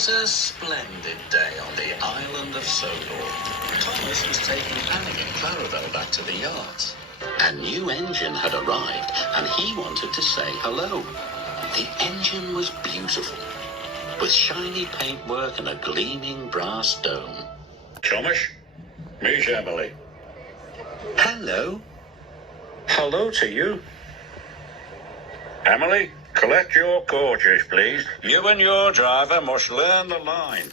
was a splendid day on the island of Sodor. Thomas was taking Annie and Clarabelle back to the yacht. A new engine had arrived, and he wanted to say hello. The engine was beautiful, with shiny paintwork and a gleaming brass dome. Thomas, meet Emily. Hello. Hello to you. Emily, collect your coaches, please. You and your driver must learn the line.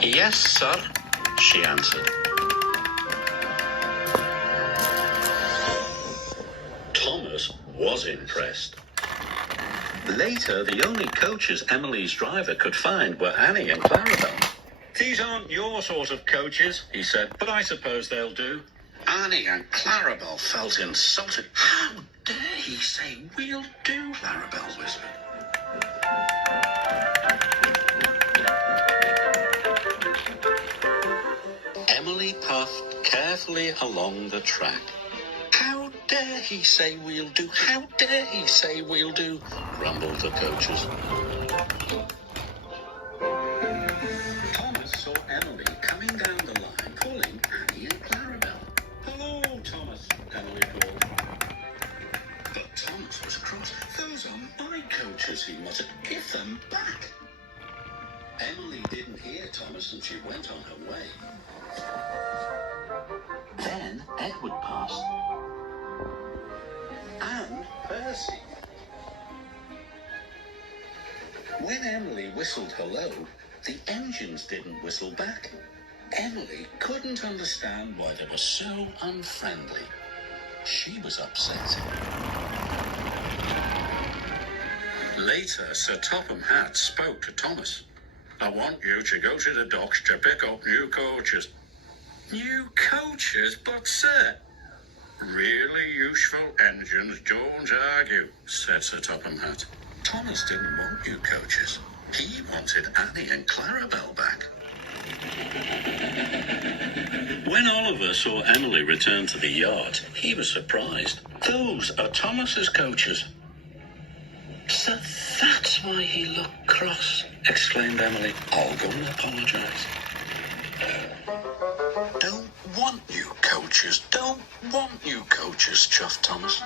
Yes, sir, she answered. Thomas was impressed. Later, the only coaches Emily's driver could find were Annie and Clarabelle. These aren't your sort of coaches, he said, but I suppose they'll do. Annie and Clarabelle felt insulted. How dare he say we'll do, Clarabelle whispered. Emily puffed carefully along the track. How dare he say we'll do? How dare he say we'll do? Grumbled the coaches. Thomas saw Emily coming down the line, pulling Annie and Clarabelle. Hello, Thomas, Emily called. But Thomas was cross. Those are my coaches, he muttered. Give them back. Emily didn't hear Thomas and she went on her way. Then Edward passed. And Percy. When Emily whistled hello, the engines didn't whistle back. Emily couldn't understand why they were so unfriendly. She was upset. Later, Sir Topham Hatt spoke to Thomas. I want you to go to the docks to pick up new coaches. New coaches? But, sir... Really useful engines don't argue, said Sir Topham Hatt. Thomas didn't want new coaches. He wanted Annie and Clarabelle back. When Oliver saw Emily return to the yacht, he was surprised. Those are Thomas's coaches. So that's why he looked cross, exclaimed Emily. I'll go and apologize. Don't want new coaches. Don't want new coaches, chuffed Thomas.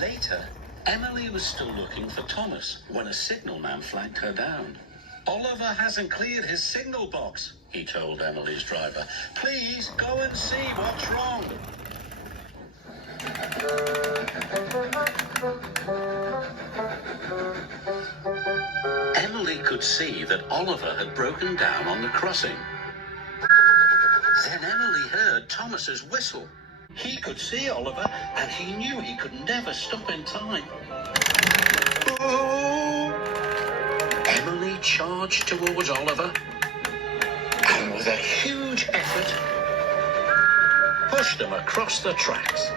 Later, Emily was still looking for Thomas when a signalman flagged her down. Oliver hasn't cleared his signal box, he told Emily's driver. Please go and see what's wrong. Emily could see that Oliver had broken down on the crossing. Then Emily heard Thomas's whistle. He could see Oliver, and he knew he could never stop in time. Oh! Emily charged towards Oliver, and with a huge effort, pushed him across the tracks.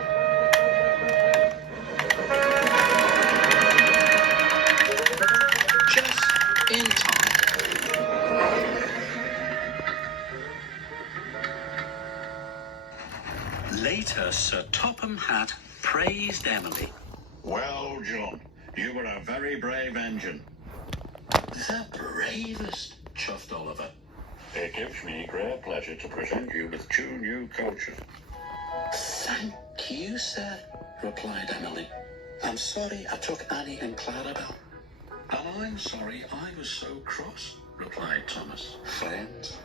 Just in time. Later, Sir Topham Hatt praised Emily. Well, John, you were a very brave engine. The bravest, chuffed Oliver. It gives me great pleasure to present you with 2 new coaches. Thank you, sir, replied Emily. I'm sorry I took Annie and Clarabelle. And I'm sorry I was so cross, replied Thomas. Friends,